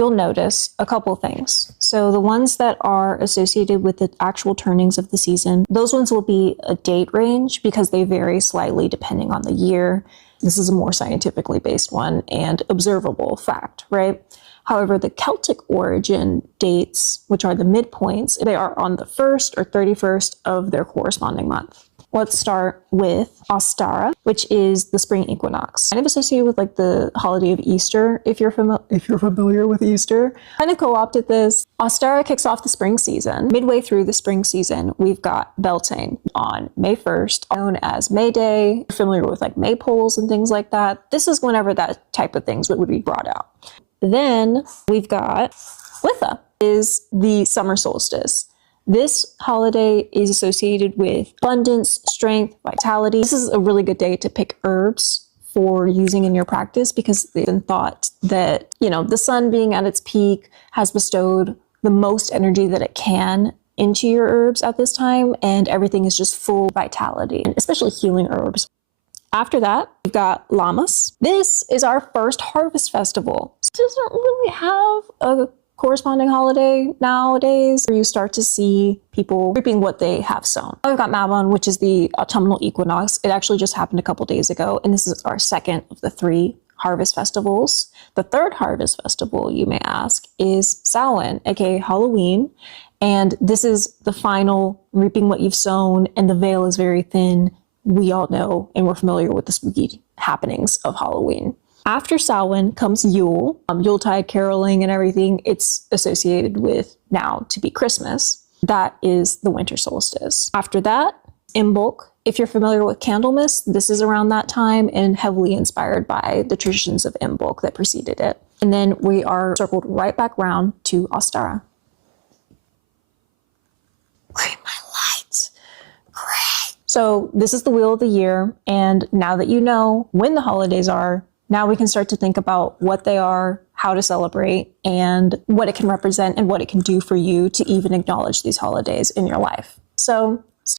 you'll notice a couple things. So the ones that are associated with the actual turnings of the season, those ones will be a date range because they vary slightly depending on the year. This is a more scientifically based one and observable fact, right? However, the Celtic origin dates, which are the midpoints, they are on the 1st or 31st of their corresponding month. Let's start with Ostara, which is the spring equinox. Kind of associated with like the holiday of Easter, if you're familiar with Easter. Kind of co-opted this. Ostara kicks off the spring season. Midway through the spring season, we've got Beltane on May 1st, known as May Day. You're familiar with like maypoles and things like that. This is whenever that type of things would be brought out. Then we've got Litha, is the summer solstice. This holiday is associated with abundance, strength, vitality. This is a really good day to pick herbs for using in your practice because they've been thought that, the sun being at its peak has bestowed the most energy that it can into your herbs at this time, and everything is just full vitality, and especially healing herbs. After that, we've got Lammas. This is our first harvest festival. It doesn't really have a corresponding holiday nowadays where you start to see people reaping what they have sown. We've got Mabon, which is the autumnal equinox. It actually just happened a couple days ago, and this is our second of the 3 harvest festivals. The third harvest festival, you may ask, is Samhain, aka Halloween, and this is the final reaping what you've sown, and the veil is very thin. We all know and we're familiar with the spooky happenings of Halloween. After Samhain comes Yule, Yuletide caroling and everything. It's associated with now to be Christmas. That is the winter solstice. After that, Imbolc. If you're familiar with Candlemas, this is around that time and heavily inspired by the traditions of Imbolc that preceded it. And then we are circled right back round to Ostara. Great, my lights. Great. So this is the wheel of the year. And now that you know when the holidays are, now we can start to think about what they are, how to celebrate, and what it can represent and what it can do for you to even acknowledge these holidays in your life. So